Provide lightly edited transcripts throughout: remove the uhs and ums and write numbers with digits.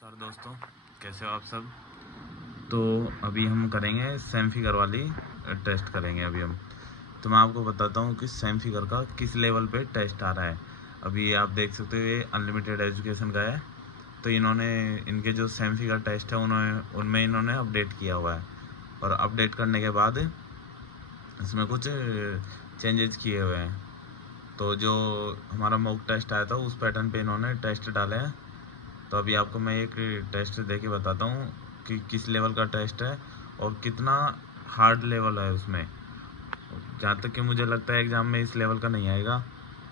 नमस्कार दोस्तों, कैसे हो आप सब। तो अभी हम करेंगे सेम फिगर वाली टेस्ट करेंगे अभी हम। तो मैं आपको बताता हूँ कि सेम फिगर का किस लेवल पे टेस्ट आ रहा है। अभी आप देख सकते हो ये अनलिमिटेड एजुकेशन का है। तो इन्होंने इनके जो सेम फिगर टेस्ट है उनमें इन्होंने अपडेट किया हुआ है। और अपडेट करने के बाद इसमें कुछ चेंजेस किए हुए हैं। तो जो हमारा मॉक टेस्ट आया था उस पैटर्न पे इन्होंने टेस्ट डाले हैं। तो अभी आपको मैं एक टेस्ट दे के बताता हूँ कि किस लेवल का टेस्ट है और कितना हार्ड लेवल है उसमें। जहाँ तक कि मुझे लगता है एग्ज़ाम में इस लेवल का नहीं आएगा,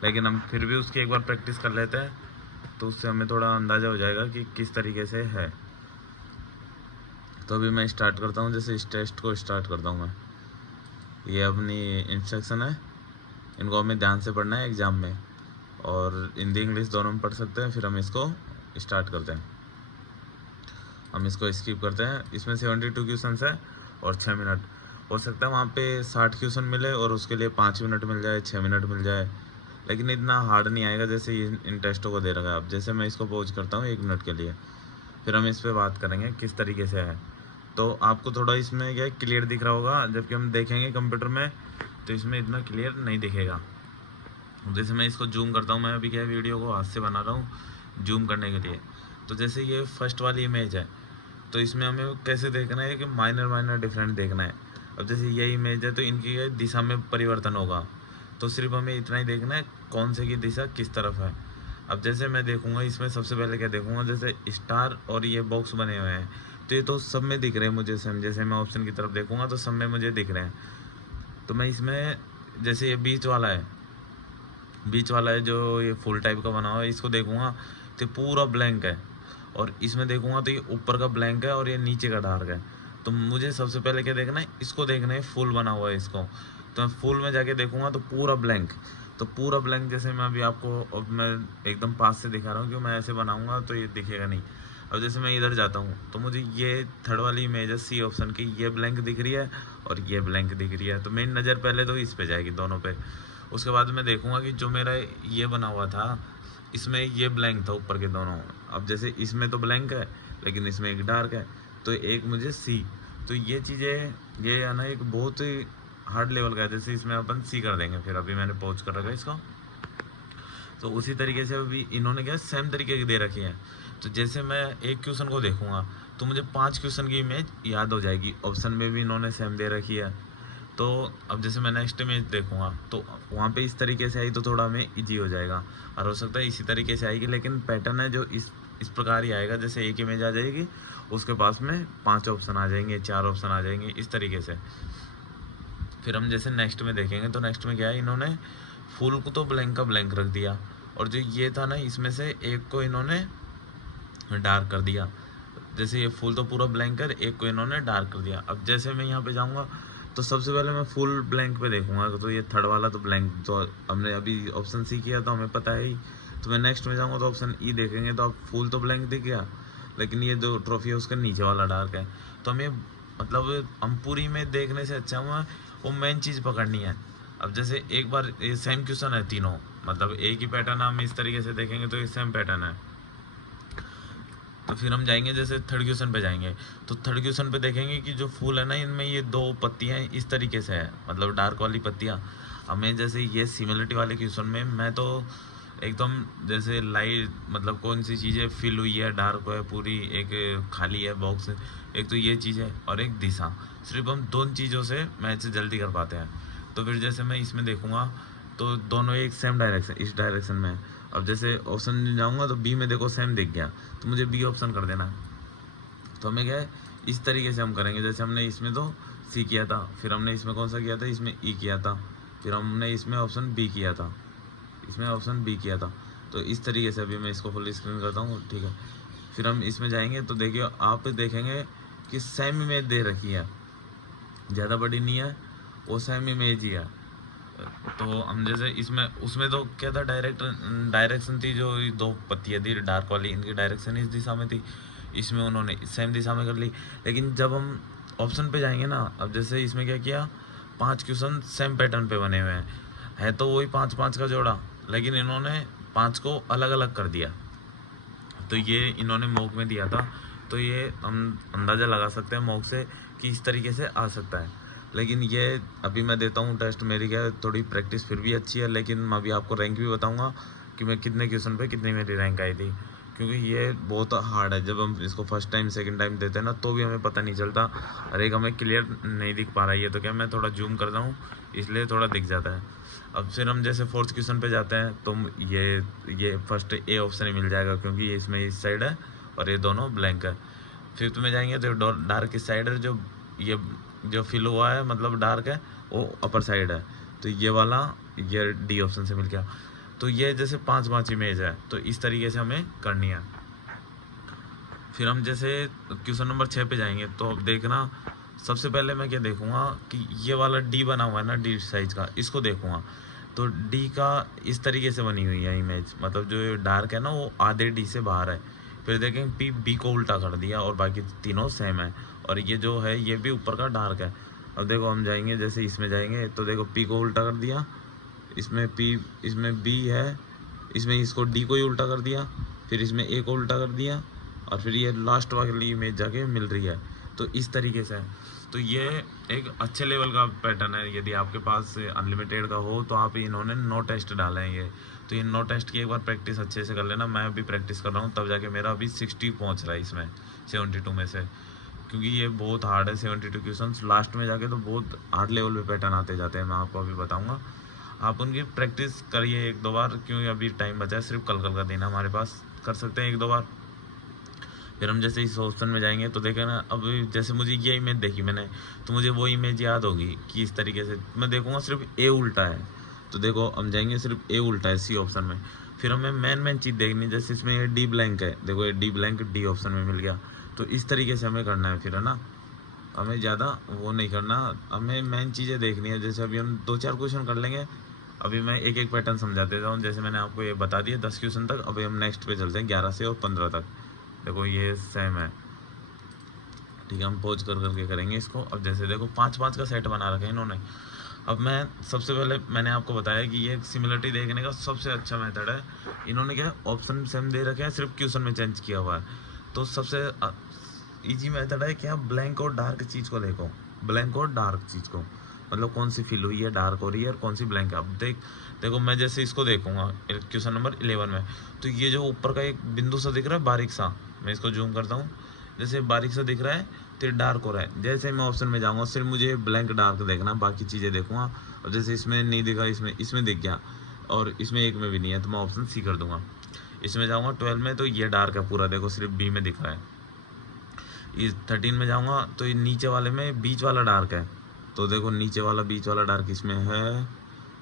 लेकिन हम फिर भी उसकी एक बार प्रैक्टिस कर लेते हैं तो उससे हमें थोड़ा अंदाज़ा हो जाएगा कि किस तरीके से है। तो अभी मैं स्टार्ट करता हूँ, जैसे इस टेस्ट को स्टार्ट करता हूँ मैं। ये अपनी इंस्ट्रक्शन है, इनको हमें ध्यान से पढ़ना है एग्ज़ाम में, और हिंदी इंग्लिश दोनों में पढ़ सकते हैं। फिर हम इसको स्टार्ट करते हैं। हम इसको स्किप करते हैं। इसमें 72 क्वेश्चन है और 6 मिनट। हो सकता है वहाँ पे 60 क्वेश्चन मिले और उसके लिए 5 मिनट मिल जाए, 6 मिनट मिल जाए, लेकिन इतना हार्ड नहीं आएगा जैसे इन टेस्टों को दे रखा है। अब जैसे मैं इसको पॉज करता हूँ 1 मिनट के लिए, फिर हम इस पर बात करेंगे किस तरीके से है। तो आपको थोड़ा इसमें क्या क्लियर दिख रहा होगा, जबकि हम देखेंगे कंप्यूटर में तो इसमें इतना क्लियर नहीं दिखेगा। जैसे मैं इसको जूम करता हूँ, मैं अभी क्या वीडियो को हाथ से बना रहा हूँ जूम करने के लिए। तो जैसे ये फर्स्ट वाली इमेज है, तो इसमें हमें कैसे देखना है कि माइनर माइनर डिफरेंट देखना है। अब जैसे ये इमेज है तो इनकी दिशा में परिवर्तन होगा, तो सिर्फ हमें इतना ही देखना है कौन से की दिशा किस तरफ है। अब जैसे मैं देखूंगा इसमें सबसे पहले क्या देखूंगा, जैसे स्टार और ये बॉक्स बने हुए हैं तो ये तो सब में दिख रहे हैं मुझे सेम। जैसे मैं ऑप्शन की तरफ देखूंगा तो सब में मुझे दिख रहे हैं। तो मैं इसमें जैसे ये बीच वाला है जो ये फुल टाइप का बना हुआ है, इसको देखूंगा तो पूरा ब्लैंक है। और इसमें देखूंगा तो ये ऊपर का ब्लैंक है और ये नीचे का डार्क है। तो मुझे सबसे पहले क्या देखना है, इसको देखना है फुल बना हुआ है इसको। तो मैं फुल में जाके देखूंगा तो पूरा ब्लैंक। तो पूरा ब्लैंक जैसे मैं अभी आपको अब मैं एकदम पास से दिखा रहा हूँ, क्योंकि मैं ऐसे बनाऊंगा तो ये दिखेगा नहीं। अब जैसे मैं इधर जाता हूँ तो मुझे ये थर्ड वाली इमेज है सी ऑप्शन की, ये ब्लैंक दिख रही है और ये ब्लैंक दिख रही है। तो मेरी नज़र पहले तो इस पे जाएगी, दोनों पे। उसके बाद मैं देखूंगा कि जो मेरा ये बना हुआ था इसमें ये ब्लैंक था ऊपर के दोनों। अब जैसे इसमें तो ब्लैंक है लेकिन इसमें एक डार्क है, तो एक मुझे सी। तो ये चीज़ें ये है ना एक बहुत ही हार्ड लेवल का है। जैसे इसमें अपन सी कर देंगे, फिर अभी मैंने पॉज कर रखा है इसको। तो उसी तरीके से अभी इन्होंने क्या सेम तरीके की दे रखी है। तो जैसे मैं एक क्वेश्चन को देखूंगा तो मुझे 5 क्वेश्चन की इमेज याद हो जाएगी। ऑप्शन में भी इन्होंने सेम दे रखी है। तो अब जैसे मैं नेक्स्ट इमेज देखूंगा तो वहाँ पे इस तरीके से आई तो थोड़ा हमें इजी हो जाएगा, और हो सकता है इसी तरीके से आएगी, लेकिन पैटर्न है जो इस प्रकार ही आएगा। जैसे एक इमेज आ जाएगी, उसके पास में 5 ऑप्शन आ जाएंगे, 4 ऑप्शन आ जाएंगे, इस तरीके से। फिर हम जैसे नेक्स्ट में देखेंगे तो नेक्स्ट में क्या है, इन्होंने फुल को तो ब्लैंक का ब्लैंक रख दिया, और जो ये था ना इसमें से एक को इन्होंने डार्क कर दिया। जैसे ये फुल तो पूरा ब्लैंक है, एक को इन्होंने डार्क कर दिया। अब जैसे मैं यहाँ पे जाऊँगा तो सबसे पहले मैं फुल ब्लैंक पे देखूंगा, तो ये थर्ड वाला तो ब्लैंक, तो हमने अभी ऑप्शन सी किया तो हमें पता है ही। तो मैं नेक्स्ट में जाऊँगा तो ऑप्शन ई देखेंगे तो अब फुल तो ब्लैंक दिख गया, लेकिन ये जो ट्रॉफी है उसका नीचे वाला डार्क है। तो हमें मतलब हम पूरी में देखने से अच्छा हुआ वो मेन चीज़ पकड़नी है। अब जैसे एक बार ये सेम क्वेश्चन है तीनों, मतलब एक ही पैटर्न हम इस तरीके से देखेंगे तो ये सेम पैटर्न है। तो फिर हम जाएंगे जैसे थर्ड क्वेश्चन पे जाएंगे, तो थर्ड क्वेश्चन पे देखेंगे कि जो फूल है ना इनमें ये 2 पत्तियां इस तरीके से है, मतलब डार्क वाली पत्तियां। हमें जैसे ये सिमिलरिटी वाले क्वेश्चन में मैं तो एकदम जैसे लाइट, मतलब कौन सी चीज़ें फिल हुई है, डार्क है पूरी, एक खाली है बॉक्स, एक तो ये चीज़ है और एक दिशा। सिर्फ हम दोनों चीज़ों से मैच जल्दी कर पाते हैं। तो फिर जैसे मैं इसमें देखूँगा तो दोनों एक सेम डायरेक्शन, इस डायरेक्शन में है। अब जैसे ऑप्शन में जाऊँगा तो बी में देखो सेम दिख गया, तो मुझे बी ऑप्शन कर देना। तो हमें क्या है इस तरीके से हम करेंगे। जैसे हमने इसमें तो सी किया था, फिर हमने इसमें कौन सा किया था, इसमें ई किया था, फिर हमने इसमें ऑप्शन बी किया था, इसमें ऑप्शन बी किया था। तो इस तरीके से अभी मैं इसको फुल स्क्रीन करता हूँ, ठीक है। फिर हम इसमें जाएंगे तो देखिए आप देखेंगे कि सेम इमेज दे रखी है, ज़्यादा बड़ी नहीं है, वो सेम इमेज ही है। तो हम जैसे इसमें उसमें तो क्या था, डायरेक्शन थी, जो 2 पत्तियाँ थी डार्क वाली, इनकी डायरेक्शन इस दिशा में थी, इसमें उन्होंने सेम दिशा में कर ली। लेकिन जब हम ऑप्शन पे जाएंगे ना, अब जैसे इसमें क्या किया, 5 क्वेश्चन सेम पैटर्न पे बने हुए हैं, तो वही 5 5 का जोड़ा, लेकिन इन्होंने 5 को अलग अलग कर दिया। तो ये इन्होंने मॉक में दिया था, तो ये हम अंदाज़ा लगा सकते हैं मॉक से कि इस तरीके से आ सकता है। लेकिन ये अभी मैं देता हूँ टेस्ट, मेरी क्या है थोड़ी प्रैक्टिस फिर भी अच्छी है, लेकिन मैं अभी आपको रैंक भी बताऊँगा कि मैं कितने क्वेश्चन पे कितनी मेरी रैंक आई थी, क्योंकि ये बहुत हार्ड है। जब हम इसको फर्स्ट टाइम सेकंड टाइम देते हैं ना, तो भी हमें पता नहीं चलता, हर एक हमें क्लियर नहीं दिख पा रहा है। ये तो क्या मैं थोड़ा जूम कर रहा हूँ इसलिए थोड़ा दिख जाता है। अब फिर हम जैसे फोर्थ क्वेश्चन पे जाते हैं, तो ये फर्स्ट ए ऑप्शन ही मिल जाएगा, क्योंकि ये इसमें इस साइड है और ये दोनों ब्लैंक है। फिफ्थ में जाएंगे तो डार्क इस साइड है, ये जो फिल हुआ है मतलब डार्क है वो अपर साइड है, तो ये वाला ये डी ऑप्शन से मिल गया। तो ये जैसे 5 इमेज है, तो इस तरीके से हमें करनी है। फिर हम जैसे क्वेश्चन नंबर 6 पे जाएंगे, तो अब देखना सबसे पहले मैं क्या देखूंगा कि ये वाला डी बना हुआ है ना, डी साइज का, इसको देखूंगा। तो डी का इस तरीके से बनी हुई है इमेज, मतलब जो डार्क है ना वो आधे डी से बाहर है। फिर देखें पी बी को उल्टा कर दिया और बाकी तीनों सेम है, और ये जो है ये भी ऊपर का डार्क है। अब देखो हम जाएंगे जैसे इसमें जाएंगे, तो देखो पी को उल्टा कर दिया, इसमें पी, इसमें बी है, इसमें इसको डी को ही उल्टा कर दिया, फिर इसमें ए को उल्टा कर दिया, और फिर ये लास्ट वाली इमेज जाके मिल रही है। तो इस तरीके से है। तो ये एक अच्छे लेवल का पैटर्न है। यदि आपके पास अनलिमिटेड का हो तो आप, इन्होंने 9 टेस्ट डाले हैं ये, तो ये 9 टेस्ट की एक बार प्रैक्टिस अच्छे से कर लेना। मैं अभी प्रैक्टिस कर रहा हूँ, तब जाके मेरा अभी 60 पहुँच रहा है इसमें 72 में से, क्योंकि ये बहुत हार्ड है 72 क्वेश्चन। लास्ट में जाके तो बहुत हार्ड लेवल पे पैटर्न आते जाते हैं, मैं आपको अभी बताऊँगा। आप उनकी प्रैक्टिस करिए 1-2 बार, क्योंकि अभी टाइम बचा है, सिर्फ कल का दिन है हमारे पास, कर सकते हैं 1-2 बार। फिर हम जैसे इस ऑप्शन में जाएंगे, तो देखें ना, अब जैसे मुझे ये इमेज देखी मैंने, तो मुझे वो इमेज याद होगी कि इस तरीके से मैं देखूंगा सिर्फ ए उल्टा है। तो देखो हम जाएंगे सिर्फ ए उल्टा है सी ऑप्शन में। फिर हमें मेन चीज़ देखनी, जैसे इसमें ये डी ब्लैंक है, देखो ये डी ब्लैंक डी ऑप्शन में मिल गया। तो इस तरीके से हमें करना है, फिर है ना, हमें ज़्यादा वो नहीं करना, हमें मेन चीज़ें देखनी है। जैसे अभी हम 2-4 क्वेश्चन कर लेंगे, अभी मैं एक एक पैटर्न समझा देता हूँ। जैसे मैंने आपको ये बता दिया 10 क्वेश्चन तक, अभी हम नेक्स्ट पे चलते हैं 11 से और 15 तक। देखो ये सेम है, ठीक है, हम पॉज कर करके करेंगे इसको। अब जैसे देखो 5-5 का सेट बना रखा है इन्होंने। अब मैं सबसे पहले मैंने आपको बताया कि ये सिमिलरिटी देखने का सबसे अच्छा मेथड है। इन्होंने क्या ऑप्शन सेम दे रखे हैं, सिर्फ क्वेश्चन में चेंज किया हुआ है। तो सबसे इजी मेथड है कि आप ब्लैंक और डार्क चीज़ को देखो, ब्लैंक और डार्क चीज़ को, मतलब कौन सी फिल हुई है, डार्क हो रही है और कौन सी ब्लैंक है। अब देखो मैं जैसे इसको देखूंगा क्वेश्चन नंबर 11 में, तो ये जो ऊपर का एक बिंदु सा दिख रहा है बारीक सा, मैं इसको जूम करता हूँ, जैसे बारीक सा दिख रहा है तो डार्क हो रहा है। जैसे मैं ऑप्शन में जाऊँगा सिर्फ मुझे ब्लैंक डार्क देखना, बाकी चीज़ें देखूँगा। और जैसे इसमें नहीं दिखा, इसमें दिख गया, और इसमें एक में भी नहीं है, तो मैं ऑप्शन सी कर दूंगा। इसमें जाऊँगा 12 में, तो ये डार्क है पूरा, देखो सिर्फ बी में दिख रहा है। इस 13 में जाऊँगा तो ये नीचे वाले में बीच वाला डार्क है, तो देखो नीचे वाला बीच वाला डार्क इसमें है,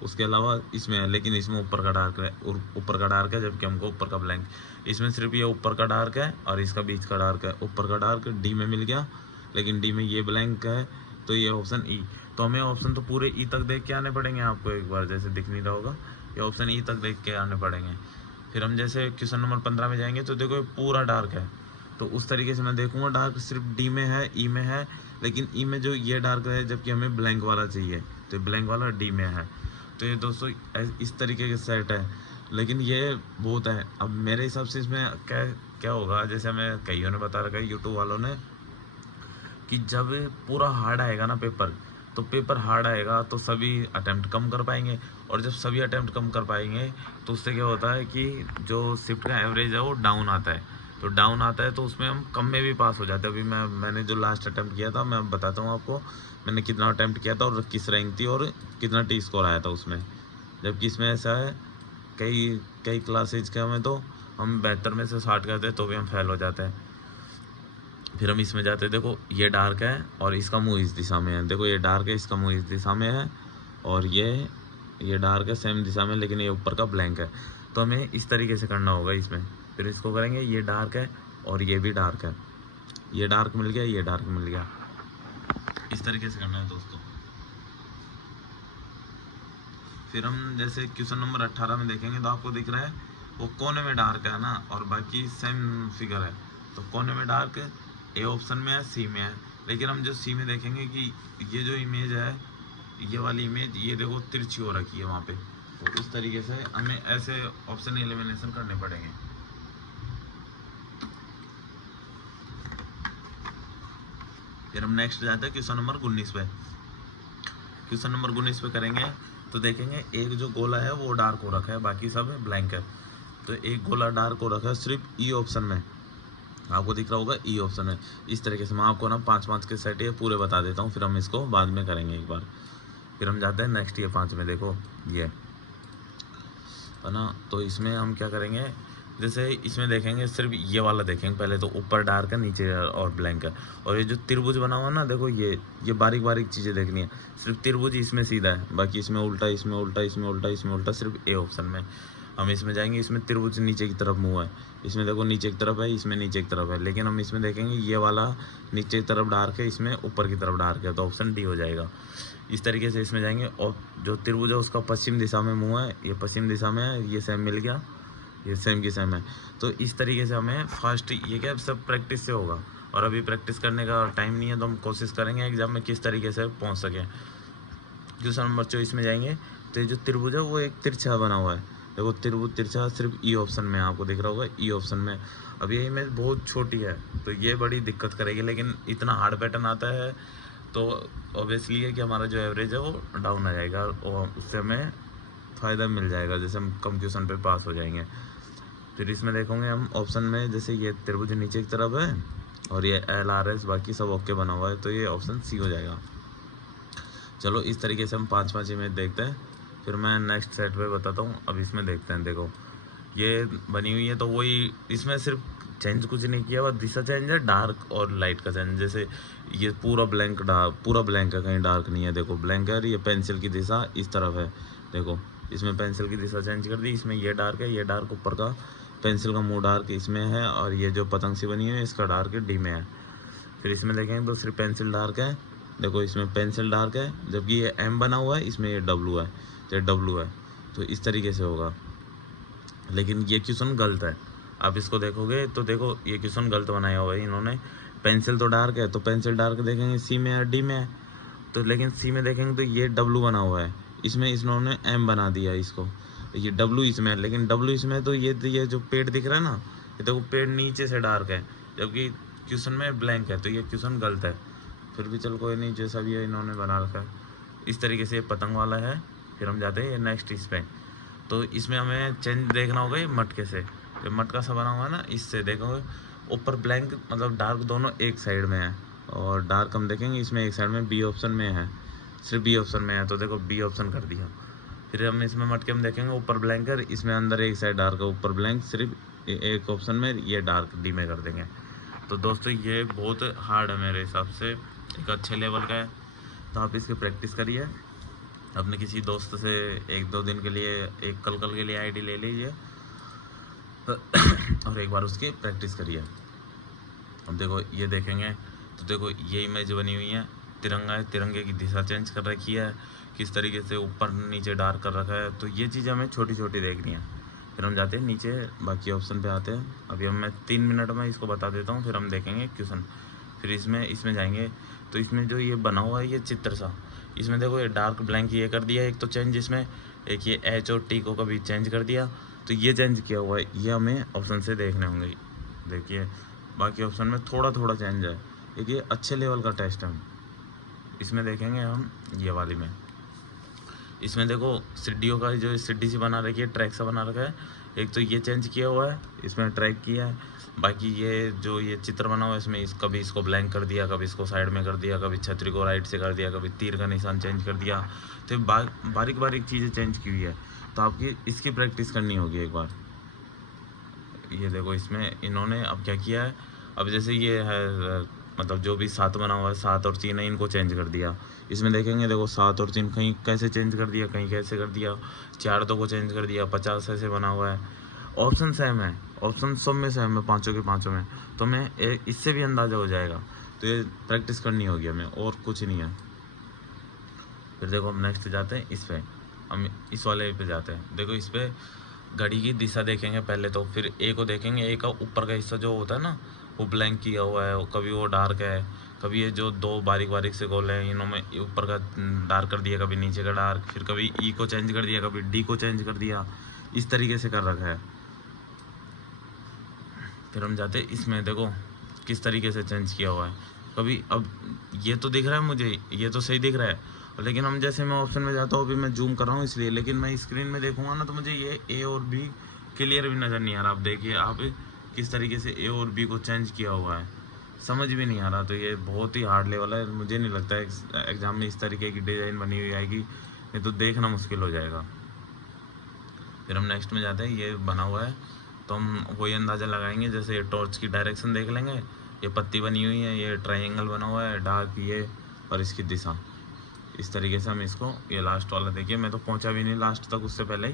उसके अलावा इसमें है, लेकिन इसमें ऊपर का डार्क है, ऊपर का डार्क है, जबकि हमको ऊपर का ब्लैंक। इसमें सिर्फ ये ऊपर का डार्क है और इसका बीच का डार्क है। ऊपर का डार्क डी में मिल गया, लेकिन डी में ये ब्लैंक है, तो ये ऑप्शन ई। तो हमें ऑप्शन तो पूरे ई तक देख के आने पड़ेंगे आपको, एक बार जैसे दिख नहीं रहा होगा, ये ऑप्शन ई तक देख के आने पड़ेंगे। फिर हम जैसे क्वेश्चन नंबर 15 में जाएंगे, तो देखो ये पूरा डार्क है, तो उस तरीके से मैं देखूंगा डार्क सिर्फ डी में है, ई में है, लेकिन ई में जो ये डार्क है, जबकि हमें ब्लैंक वाला चाहिए, तो ब्लैंक वाला डी में है। तो ये दोस्तों इस तरीके के सेट है, लेकिन ये बहुत है। अब मेरे हिसाब से इसमें क्या क्या होगा, जैसे हमें कईयों ने बता रखा है यूट्यूब वालों ने, कि जब पूरा हार्ड आएगा ना पेपर, तो पेपर हार्ड आएगा तो सभी अटैम्प्ट कम कर पाएंगे, और जब सभी अटैम्प्ट कम कर पाएंगे तो उससे क्या होता है कि जो शिफ्ट का एवरेज है वो डाउन आता है। तो डाउन आता है तो उसमें हम कम में भी पास हो जाते हैं। अभी मैंने जो लास्ट अटैम्प्ट किया था, मैं बताता हूँ आपको मैंने कितना अटैम्प्ट किया था और किस रैंक थी और कितना टी स्कोर आया था उसमें। जबकि इसमें ऐसा है कई कई क्लासेज के हमें तो हम 72 में से 60 करते हैं तो भी हम फेल हो जाते हैं। फिर हम इसमें जाते हैं, देखो ये डार्क है और इसका मुंह इस दिशा में है, देखो ये डार्क है, इसका मुंह इस दिशा में है, और ये डार्क है सेम दिशा में, लेकिन ये ऊपर का ब्लैंक है। तो हमें इस तरीके से करना होगा इसमें। फिर इसको करेंगे, ये डार्क है और ये भी डार्क है, ये डार्क मिल गया, ये डार्क मिल गया, इस तरीके से करना है दोस्तों। फिर हम जैसे क्वेश्चन नंबर 18 में देखेंगे, तो आपको दिख रहा है वो कोने में डार्क है ना, और बाकी सेम फिगर है। तो कोने में डार्क ए ऑप्शन में है, सी में है, लेकिन हम जो सी में देखेंगे कि ये जो इमेज है, ये वाली इमेज, ये देखो तिरछी हो रखी है वहाँ पे। तो इस तरीके से हमें ऐसे ऑप्शन एलिमिनेशन करने पड़ेंगे। फिर हम नेक्स्ट जाते हैं क्वेश्चन नंबर 19 पे। क्वेश्चन नंबर 19 पे करेंगे तो देखेंगे एक जो गोला है वो डार्क हो रखा है, बाकी सब ब्लैंक है। तो एक गोला डार्क हो रखा है सिर्फ ई ऑप्शन में, आपको दिख रहा होगा ई ऑप्शन में। इस तरीके से मैं आपको ना 5-5 के सेट ये पूरे बता देता हूँ, फिर हम इसको बाद में करेंगे एक बार। फिर हम जाते हैं नेक्स्ट ये 5 में। देखो ये है ना, तो इसमें हम क्या करेंगे, जैसे इसमें देखेंगे सिर्फ ये वाला देखेंगे पहले। तो ऊपर डार्क है, नीचे और ब्लैंक है। और ये जो त्रिभुज बना हुआ है ना, देखो ये बारीक बारीक चीज़ें देखनी है। सिर्फ त्रिभुज इसमें सीधा है, बाकी इसमें उल्टा, इसमें उल्टा, इसमें उल्टा, इसमें उल्टा, सिर्फ ए ऑप्शन में। हम इसमें जाएंगे, इसमें त्रिभुज नीचे की तरफ मुँह है, इसमें देखो नीचे की तरफ है, इसमें नीचे की तरफ है। लेकिन हम इसमें देखेंगे ये वाला नीचे की तरफ डार्क है, इसमें ऊपर की तरफ डार्क है, तो ऑप्शन डी हो जाएगा। इस तरीके से इसमें जाएंगे। और जो त्रिभुज है उसका पश्चिम दिशा में मुँह है, ये पश्चिम दिशा में है, ये सेम मिल गया, ये सेम की सेम है। तो इस तरीके से हमें फर्स्ट ये क्या सब प्रैक्टिस से होगा, और अभी प्रैक्टिस करने का टाइम नहीं है, तो हम कोशिश करेंगे एग्जाम में किस तरीके से पहुंच सकें। क्वेश्चन नंबर 24 में जाएंगे तो ये जो त्रिभुज है वो एक तिरछा बना हुआ है। देखो त्रिभुज तिरछा सिर्फ ई ऑप्शन में, आपको दिख रहा होगा ई ऑप्शन में। अब ये इमेज बहुत छोटी है तो ये बड़ी दिक्कत करेगी, लेकिन इतना हार्ड पैटर्न आता है तो ऑब्वियसली है कि हमारा जो एवरेज है वो डाउन आ जाएगा, और उससे हमें फ़ायदा मिल जाएगा, जैसे हम कम क्वेश्चन पे पास हो जाएंगे। फिर इसमें देखोगे हम ऑप्शन में, जैसे ये त्रिभुज नीचे की तरफ है और ये एल आर एस बाकी सब ओके बना हुआ है, तो ये ऑप्शन सी हो जाएगा। चलो इस तरीके से हम 5-5 इमेज देखते हैं, फिर मैं नेक्स्ट सेट पे बताता हूँ। अब इसमें देखते हैं, देखो ये बनी हुई है तो वही, इसमें सिर्फ चेंज कुछ नहीं किया हुआ, दिशा चेंज है, डार्क और लाइट का चेंज। जैसे ये पूरा ब्लैंक पूरा ब्लैंक है, कहीं डार्क नहीं है, देखो ब्लैंक है। ये पेंसिल की दिशा इस तरफ है, देखो इसमें पेंसिल की दिशा चेंज कर दी, इसमें ये डार्क है, ये डार्क ऊपर का पेंसिल का मुंह डार्क इसमें है, और ये जो पतंग सी बनी हुई है इसका डार्क डी में है। फिर इसमें देखेंगे तो सिर्फ पेंसिल डार्क है, देखो इसमें पेंसिल डार्क है, जबकि ये एम बना हुआ है, इसमें ये डब्लू है, ये डब्लू है। तो इस तरीके से होगा, लेकिन ये क्वेश्चन गलत है। आप इसको देखोगे तो देखो ये क्वेश्चन गलत बनाया हुआ है इन्होंने। पेंसिल तो डार्क है, तो पेंसिल डार्क देखेंगे सी में है, डी में है, तो लेकिन सी में देखेंगे तो ये डब्लू बना हुआ है, इसमें इन्होंने एम बना दिया इसको, ये डब्लू इसमें है, लेकिन डब्लू इसमें तो ये जो पेड़ दिख रहा है ना, ये देखो पेड़ नीचे से डार्क है, जबकि क्वेश्चन में ब्लैंक है, तो ये क्वेश्चन गलत है। फिर भी चल कोई नहीं, जैसा भी है इन्होंने बना रखा है। इस तरीके से ये पतंग वाला है। फिर हम जाते हैं नेक्स्ट इस पे, तो इसमें हमें चेंज देखना होगा ये मटके से, जो मटका सा बना हुआ है ना, इससे देखोगे ऊपर ब्लैंक मतलब डार्क दोनों एक साइड में है, और डार्क हम देखेंगे इसमें एक साइड में बी ऑप्शन में है, सिर्फ बी ऑप्शन में है, तो देखो बी ऑप्शन कर दिया। फिर हम इसमें मटके में देखेंगे ऊपर ब्लैंक है, इसमें अंदर एक साइड डार्क है, ऊपर ब्लैंक, सिर्फ एक ऑप्शन में ये डार्क डी में कर देंगे। तो दोस्तों ये बहुत हार्ड है मेरे हिसाब से, एक अच्छे लेवल का है, तो आप इसकी प्रैक्टिस करिए। अपने किसी दोस्त से 1-2 दिन के लिए, एक कल के लिए आईडी ले लीजिए और एक बार उसकी प्रैक्टिस करिए। अब देखो ये देखेंगे तो देखो ये इमेज बनी हुई है, तिरंगा है, तिरंगे की दिशा चेंज कर रखी है, किस तरीके से ऊपर नीचे डार्क कर रखा है, तो ये चीज़ें हमें छोटी छोटी देखनी है। फिर हम जाते हैं नीचे, बाकी ऑप्शन पे आते हैं। अभी हम मैं 3 मिनट में इसको बता देता हूँ, फिर हम देखेंगे क्वेश्चन। फिर इसमें जाएंगे तो इसमें जो ये बना हुआ है ये चित्र सा, इसमें देखो ये डार्क ब्लैंक ये कर दिया एक तो चेंज, इसमें एक ये एच और टी को कभी चेंज कर दिया, तो ये चेंज किया हुआ है, ये हमें ऑप्शन से देखने होंगे। देखिए बाकी ऑप्शन में थोड़ा थोड़ा चेंज है, एक ये अच्छे लेवल का टेस्ट है। इसमें देखेंगे हम ये वाली में, इसमें देखो सीढ़ियों का जो सीढ़ी सी बना रखी है, ट्रैक सा बना रखा है, एक तो ये चेंज किया हुआ है, इसमें ट्रैक किया है। बाकी ये जो ये चित्र बना हुआ है इसमें कभी इसको ब्लैंक कर दिया, कभी इसको साइड में कर दिया, कभी छतरी को राइट से कर दिया, कभी तीर का निशान चेंज कर दिया, तो बारीक बारीक चीज़ें चेंज की हुई है, तो आपकी इसकी प्रैक्टिस करनी होगी एक बार। ये देखो इसमें इन्होंने अब क्या किया है, अब जैसे ये है मतलब जो भी 7 बना हुआ है, 7 और 3 है, इनको चेंज कर दिया। इसमें देखेंगे देखो 7 और 3 कहीं कैसे चेंज कर दिया, कहीं कैसे कर दिया, 4 को चेंज कर दिया, 50 ऐसे बना हुआ है। ऑप्शन सेम है, ऑप्शन सब में सेम है, पाँचों के पाँचों में, तो हमें इससे भी अंदाज़ा हो जाएगा। तो ये प्रैक्टिस करनी होगी हमें, और कुछ नहीं है। फिर देखो हम नेक्स्ट जाते हैं इस पर, हम इस वाले पे जाते हैं। देखो इस पर घड़ी की दिशा देखेंगे पहले, तो फिर ए को देखेंगे, ए का ऊपर का हिस्सा जो होता है ना वो ब्लैंक किया हुआ है, कभी वो डार्क है, कभी ये जो 2 बारीक बारीक से गोल हैं इन्होंने ऊपर का डार्क कर दिया, कभी नीचे का डार्क, फिर कभी ई को चेंज कर दिया, कभी डी को चेंज कर दिया, इस तरीके से कर रखा है। फिर हम जाते हैं इसमें, देखो किस तरीके से चेंज किया हुआ है। कभी अब ये तो दिख रहा है मुझे, ये तो सही दिख रहा है, लेकिन हम जैसे मैं ऑप्शन में जाता हूँ, अभी मैं जूम कर रहा हूँ इसलिए, लेकिन मैं स्क्रीन में देखूंगा ना तो मुझे ये ए और बी क्लियर भी नज़र नहीं आ रहा। आप देखिए आप किस तरीके से ए और बी को चेंज किया हुआ है, समझ भी नहीं आ रहा। तो ये बहुत ही हार्ड लेवल है, मुझे नहीं लगता है एग्ज़ाम में इस तरीके की डिज़ाइन बनी हुई आएगी, नहीं तो देखना मुश्किल हो जाएगा। फिर हम नेक्स्ट में जाते हैं, ये बना हुआ है तो हम वही अंदाज़ा लगाएंगे, जैसे ये टॉर्च की डायरेक्शन देख लेंगे, ये पत्ती बनी हुई है, ये ट्रायंगल बना हुआ है डार्क ये, और इसकी दिशा इस तरीके से हम इसको, ये लास्ट वाला देखिए मैं तो पहुंचा भी नहीं लास्ट तक, उससे पहले ही